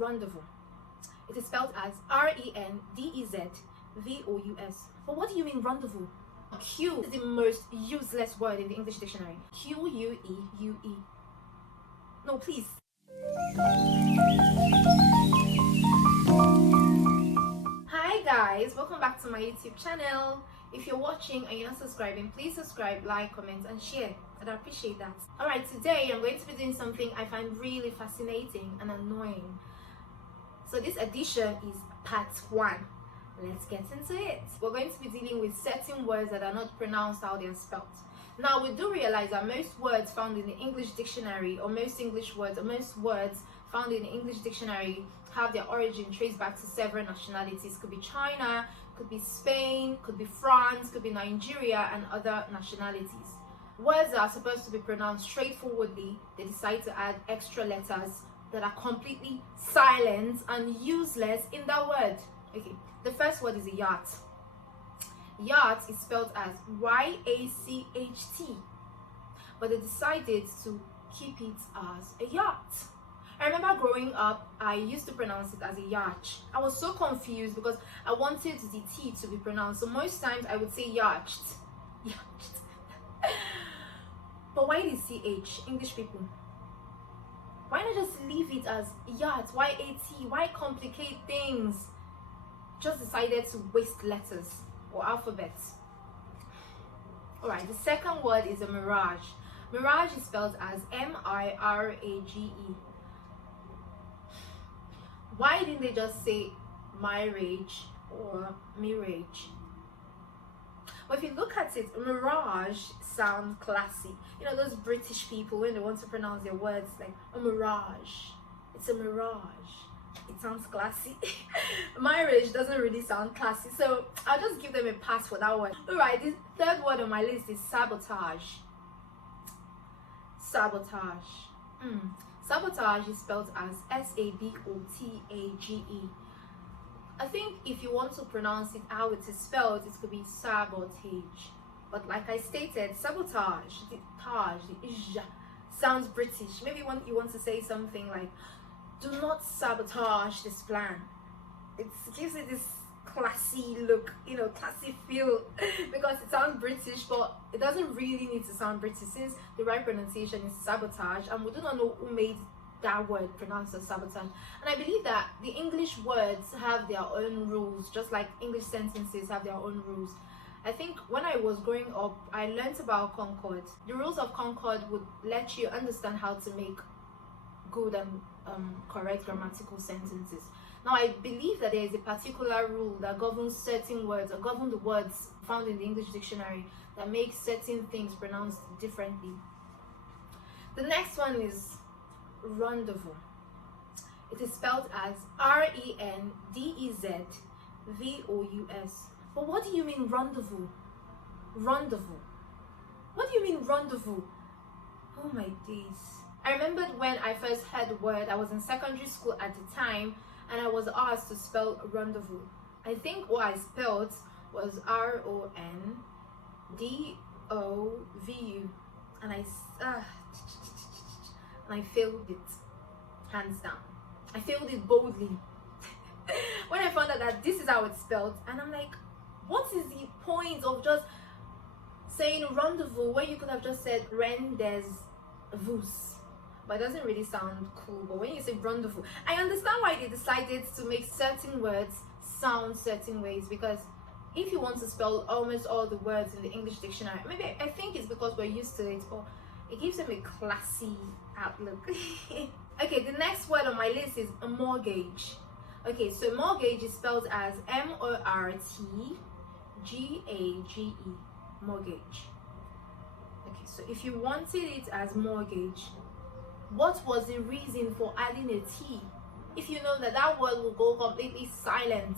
rendezvous. It is spelled as rendezvous. But what do you mean rendezvous? Q is the most useless word in the English dictionary. Queue. No, please. Hi guys, welcome back to my YouTube channel. If you're watching and you're not subscribing, please subscribe, like, comment and share. I'd appreciate that. Alright, today I'm going to be doing something I find really fascinating and annoying. So this edition is part 1. Let's get into it. We're going to be dealing with certain words that are not pronounced how they're spelled. Now, we do realize that most words found in the English dictionary, or most words found in the English dictionary have their origin traced back to several nationalities. Could be China, could be Spain, could be France, could be Nigeria, and other nationalities. Words that are supposed to be pronounced straightforwardly, they decide to add extra letters that are completely silent and useless in that word. Okay, the first word is a yacht. Yacht is spelled as Y-A-C-H-T, but they decided to keep it as a yacht. I remember growing up, I used to pronounce it as a yacht. I was so confused because I wanted the T to be pronounced, so most times I would say yacht. But why the CH, English people? Why not just leave it as yacht, Y-A-T? Why complicate things? Just decided to waste letters or alphabets. Alright, the second word is a mirage. Mirage is spelled as M-I-R-A-G-E. Why didn't they just say mirage or mirage? But if you look at it, mirage sounds classy. You know, those British people, when they want to pronounce their words, like a mirage. It's a mirage. It sounds classy. Marriage doesn't really sound classy, so I'll just give them a pass for that one. Alright, the third word on my list is sabotage. Sabotage. Sabotage is spelled as S-A-B-O-T-A-G-E. I think if you want to pronounce it how it is spelled, it could be sabotage. But like I stated, sabotage, the taj, the ij, sounds British. Maybe you want to say something like, do not sabotage this plan. It gives it this classy look, you know, classy feel, because it sounds British, but it doesn't really need to sound British, since the right pronunciation is sabotage, and we do not know who made that word pronounced as sabotage. And I believe that the English words have their own rules, just like English sentences have their own rules. I think when I was growing up, I learned about Concord. The rules of Concord would let you understand how to make good and correct grammatical sentences. Now, I believe that there is a particular rule that governs certain words, or govern the words found in the English dictionary, that makes certain things pronounced differently. The next one is rendezvous. It is spelled as R-E-N-D-E-Z-V-O-U-S. But what do you mean rendezvous? Rendezvous. What do you mean rendezvous? Oh my days. I remembered when I first heard the word. I was in secondary school at the time, and I was asked to spell rendezvous. I think what I spelled was R-O-N-D-O-V-U, and I failed it, hands down. I failed it boldly. When I found out that this is how it's spelled, and I'm like, what is the point of just saying rendezvous when you could have just said rendezvous? But it doesn't really sound cool. But when you say rendezvous, I understand why they decided to make certain words sound certain ways, because if you want to spell almost all the words in the English dictionary, maybe I think it's because we're used to it, or it gives them a classy outlook. Okay, the next word on my list is a mortgage. Okay, so mortgage is spelled as M-O-R-T-G-A-G-E, mortgage. Okay, so if you wanted it as mortgage, what was the reason for adding a T? If you know that that word will go completely silent.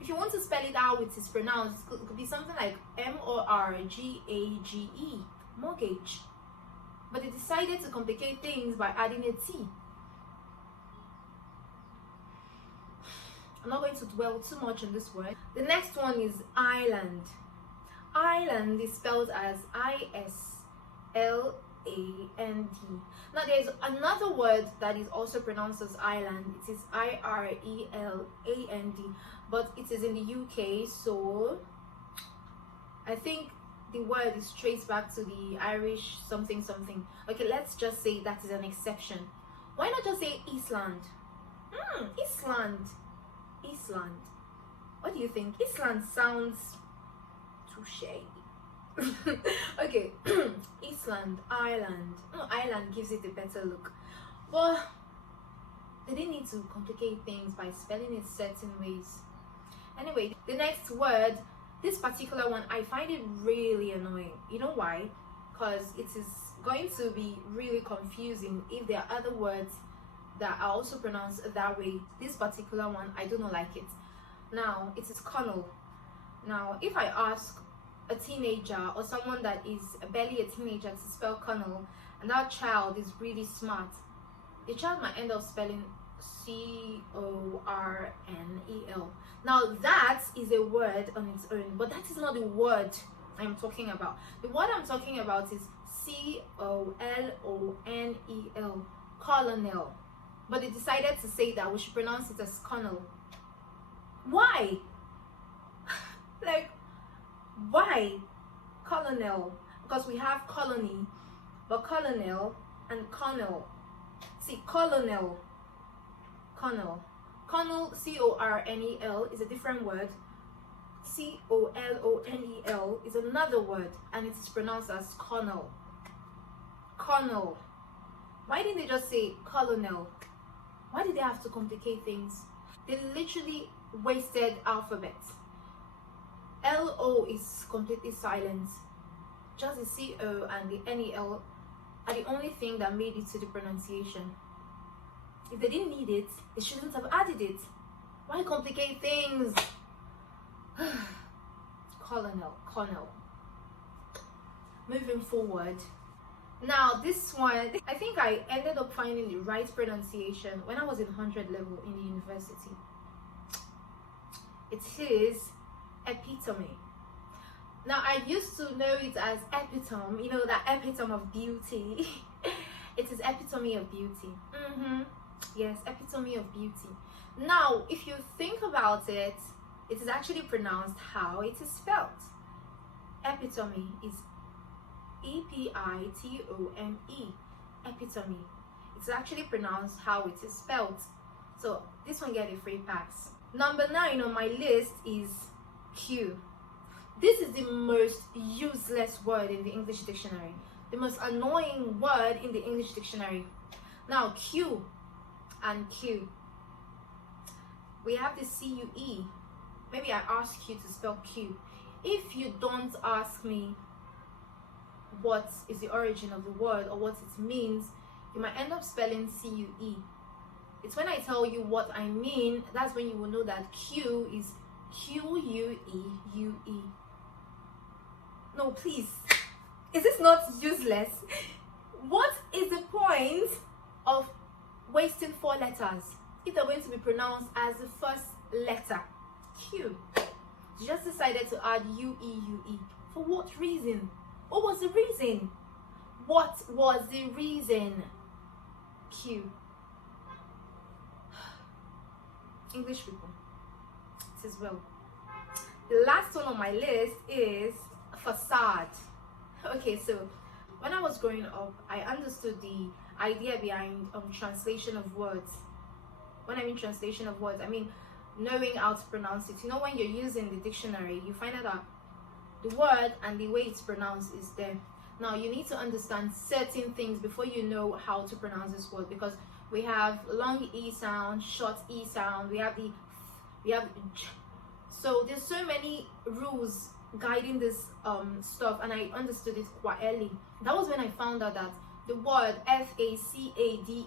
If you want to spell it how it is pronounced, it could be something like M-O-R-G-A-G-E, mortgage. But they decided to complicate things by adding a T. I'm not going to dwell too much on this word. The next one is island. Island is spelled as I-S-L Now there's another word that is also pronounced as island. It is Ireland, but it is in the UK, so I think the word is traced back to the Irish something something. Okay, let's just say that is an exception. Why not just say Iceland? Iceland. What do you think? Iceland sounds too shady. Okay. Iceland, Ireland. No, Ireland gives it a better look. But they didn't need to complicate things by spelling it certain ways. Anyway, the next word, this particular one, I find it really annoying. You know why? Because it is going to be really confusing if there are other words that are also pronounced that way. This particular one, I do not like it. Now, it is Connell. Now, if I ask a teenager or someone that is barely a teenager to spell Connell, and that child is really smart, the child might end up spelling Cornel. Now that is a word on its own, but that is not the word I'm talking about. The word I'm talking about is Colonel, colonel. But they decided to say that we should pronounce it as Connell. Why? Like, why colonel? Because we have colony, but colonel and colonel. See, colonel, Cornell, Cornell, Cornel is a different word. Colonel is another word, and it is pronounced as Cornell. Cornell. Why didn't they just say colonel? Why did they have to complicate things? They literally wasted alphabets. LO is completely silent. Just the CO and the NEL are the only thing that made it to the pronunciation. If they didn't need it, they shouldn't have added it. Why complicate things? Colonel. Moving forward. Now this one, I think I ended up finding the right pronunciation when I was in 100 level in the university. It is epitome. Now I used to know it as epitome, you know, that epitome of beauty. It is epitome of beauty. Yes, epitome of beauty. Now if you think about it, it is actually pronounced how it is spelled. Epitome is EPITOME. Epitome. It's actually pronounced how it is spelled. So this one get a free pass. Number 9 on my list is Q. This is the most useless word in the English dictionary. The most annoying word in the English dictionary. Now Q and Q. We have the CUE. Maybe I ask you to spell Q. If you don't ask me what is the origin of the word or what it means, you might end up spelling CUE. It's when I tell you what I mean, that's when you will know that Q is QUEUE. No, please. Is this not useless? What is the point of wasting 4 letters if they're going to be pronounced as the first letter? Q. You just decided to add UEUE. For what reason? What was the reason? What was the reason? Q. English people, it is well. The last one on my list is facade. Okay, so when I was growing up, I understood the idea behind translation of words. When I mean translation of words, I mean knowing how to pronounce it. You know, when you're using the dictionary, you find out that the word and the way it's pronounced is there. Now you need to understand certain things before you know how to pronounce this word, because we have long E sound, short E sound, we have so there's so many rules guiding this stuff, and I understood it quite early. That was when I found out that the word FACADE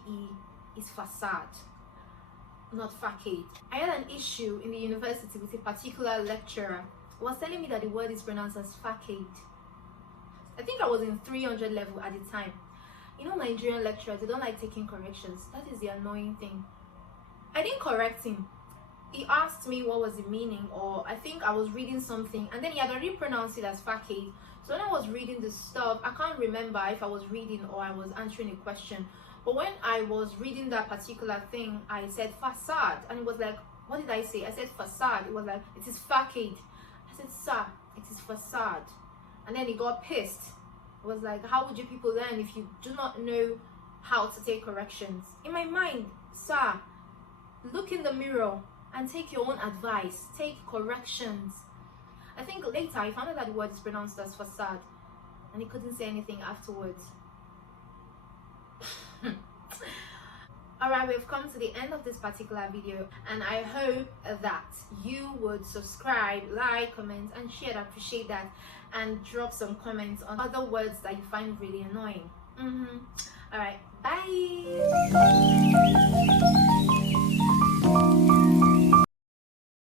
is facade, not facade. I had an issue in the university with a particular lecturer who was telling me that the word is pronounced as facade. I think I was in 300 level at the time. You know, Nigerian lecturers, they don't like taking corrections. That is the annoying thing. I didn't correct him. he asked me what was the meaning, or I think I was reading something, and then he had already pronounced it as facade. So when I was reading the stuff, I can't remember if I was reading or I was answering a question. But when I was reading that particular thing, I said facade, and it was like, what did I say? I said facade. It was like, it is facade. I said, sir, it is facade. And then he got pissed. It was like, how would you people learn if you do not know how to take corrections? In my mind, sir, look in the mirror and take your own advice. Take corrections. I think later I found out that the word is pronounced as facade, and he couldn't say anything afterwards. Alright, we've come to the end of this particular video, and I hope that you would subscribe, like, comment and share. I appreciate that. And drop some comments on other words that you find really annoying. Alright, bye.